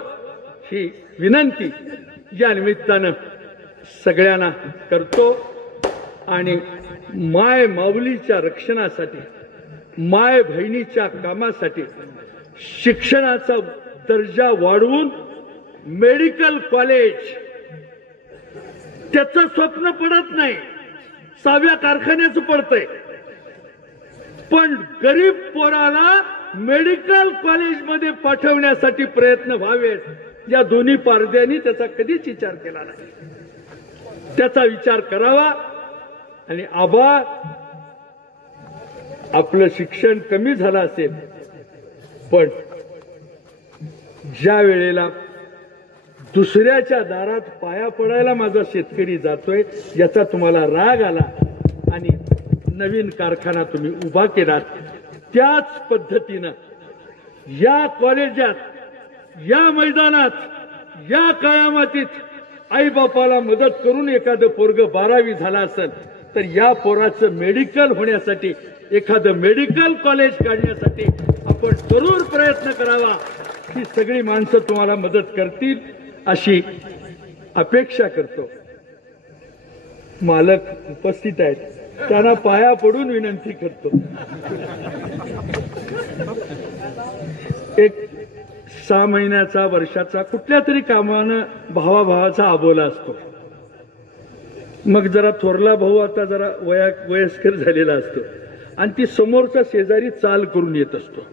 ही विनंती या निमित्तानं सगळ्यांना करतो. आणि माय माऊलीच्या रक्षणासाठी, माय बहिणीच्या कामासाठी शिक्षणाचा दर्जा वाढवून मेडिकल कॉलेज, त्याचं स्वप्न पडत नाही, 6व्या कारखान्याचं पडतंय, पण गरीब पोराला मेडिकल कॉलेजमध्ये पाठवण्यासाठी प्रयत्न व्हावेत. या दोन्ही पारद्यांनी त्याचा कधीच विचार केला नाही. त्याचा विचार करावा. आणि आबा, आपलं शिक्षण कमी झालं असेल, पण ज्या वेळेला दुसऱ्याच्या दारात पाया पडायला माझा शेतकरी जातोय, याचा तुम्हाला राग आला आणि नवीन कारखाना तुम्ही उभा केलात, त्याच पद्धतीनं या कॉलेजात, या मैदानात, या काळामातीत आई बापाला मदत करून एखादं पोरग 12वी झाला असेल तर या पोराचं मेडिकल होण्यासाठी, एखादं मेडिकल कॉलेज काढण्यासाठी आपण जरूर प्रयत्न करावा. ही सगळी माणसं तुम्हाला मदत करतील अशी अपेक्षा करतो. मालक उपस्थित आहेत, त्यांना पाया पडून विनंती करतो. एक 6 महिन्याचा, वर्षाचा कुठल्या तरी कामानं भावाभावाचा आबोला असतो. मग जरा थोरला भाऊ आता जरा वयस्कर झालेला असतो आणि ती समोरचा शेजारी चाल करून येत असतो.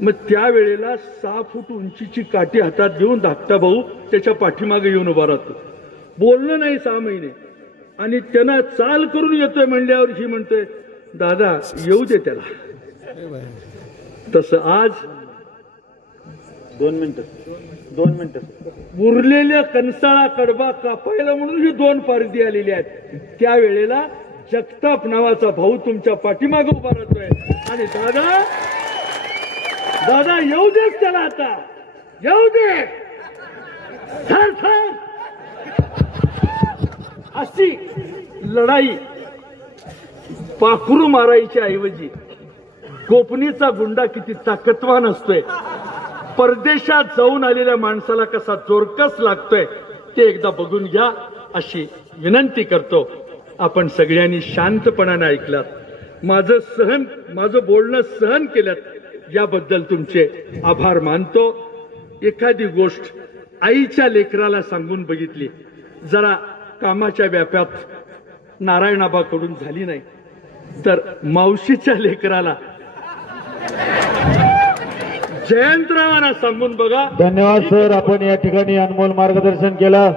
मग त्यावेळेला 6 फूट उंचीची काठी हातात घेऊन धाकटा भाऊ त्याच्या पाठीमागे येऊन उभा राहतो. बोलणं नाही 6 महिने, आणि त्यांना चाल करून येतोय म्हणल्यावर ही म्हणतोय, दादा येऊ दे त्याला. तसं आज 2 मिनिटं उरलेल्या कणसाळा कडबा कापायला म्हणून ही 2 पारदी आलेली आहेत. त्यावेळेला जगताप नावाचा भाऊ तुमच्या पाठीमागे उभा राहतोय आणि दादा येऊ देच त्याला, आता येऊ दे. अशी लढाई पाखरू मारायच्या ऐवजी कोपणीचा गुंडा किती ताकदवान असतोय, परदेशात जाऊन आलेल्या माणसाला कसा जोरकस लागतोय ते एकदा बघून घ्या अशी विनंती करतो. आपण सगळ्यांनी शांतपणाने ऐकलात, माझं बोलणं सहन केलं, याबद्दल तुमचे आभार मानतो. एखादी गोष्ट आईच्या लेकराला सांगून बघितली, जरा कामाच्या व्यापात नारायणाबाकडून झाली नाही तर मावशीच्या लेकराला जयंतरावांना सांगून बघा. धन्यवाद सर, आपण या ठिकाणी अनमोल मार्गदर्शन केलं.